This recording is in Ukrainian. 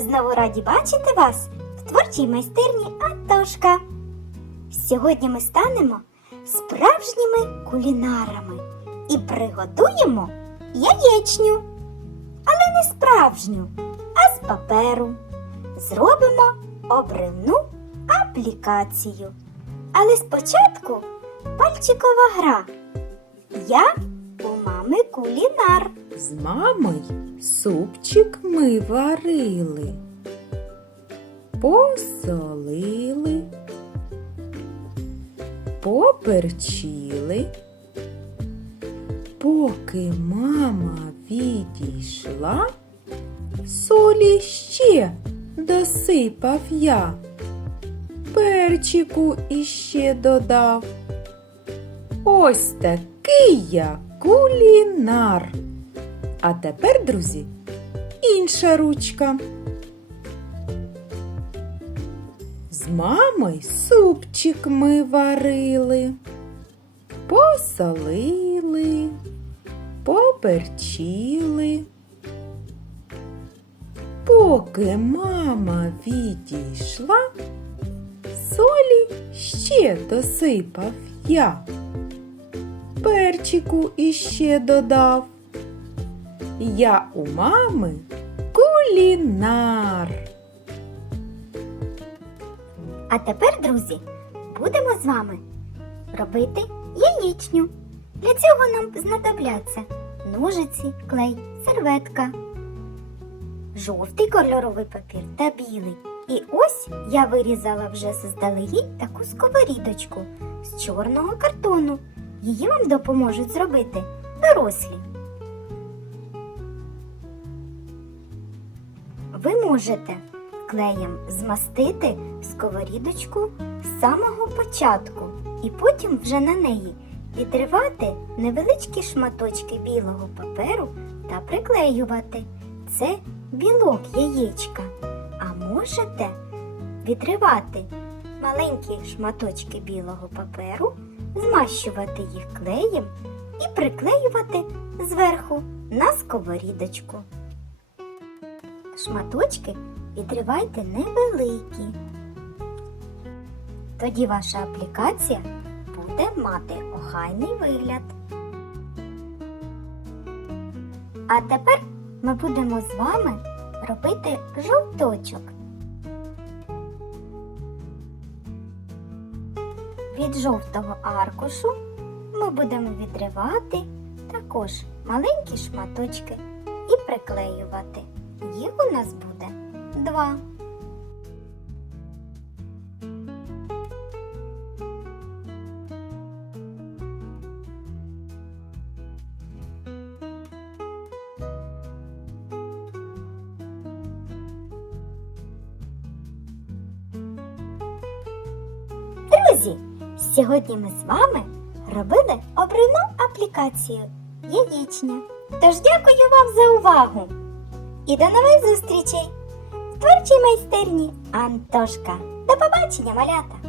Знову раді бачити вас в творчій майстерні Антошка. Сьогодні ми станемо справжніми кулінарами і приготуємо яєчню. Але не справжню, а з паперу. Зробимо обривну аплікацію. Але спочатку пальчикова гра. Я мами кулінар. З мамою супчик ми варили, посолили, поперчили. Поки мама відійшла, солі ще досипав я, перчику іще додав. Ось такий я кулінар. А тепер, друзі, інша ручка. З мамою супчик ми варили, посолили, поперчили. Поки мама відійшла, солі ще досипав я перчику іще додав. Я у мами кулінар. А тепер, друзі, будемо з вами робити яєчню. Для цього нам знадобляться ножиці, клей, серветка, жовтий кольоровий папір та білий. І ось я вирізала вже заздалегідь таку сковорідочку з чорного картону. Її вам допоможуть зробити дорослі. Ви можете клеєм змастити сковорідочку з самого початку і потім вже на неї відривати невеличкі шматочки білого паперу та приклеювати. Це білок яєчка. А можете відривати маленькі шматочки білого паперу, змащувати їх клеєм і приклеювати зверху на сковорідочку. Шматочки відривайте невеликі. Тоді ваша аплікація буде мати охайний вигляд. А тепер ми будемо з вами робити жовточок. Від жовтого аркушу ми будемо відривати також маленькі шматочки і приклеювати. Їх у нас буде два. Друзі, сьогодні ми з вами робили обривну аплікацію яєчня. Тож дякую вам за увагу! І до нових зустрічей в творчій майстерні Антошка. До побачення, малята!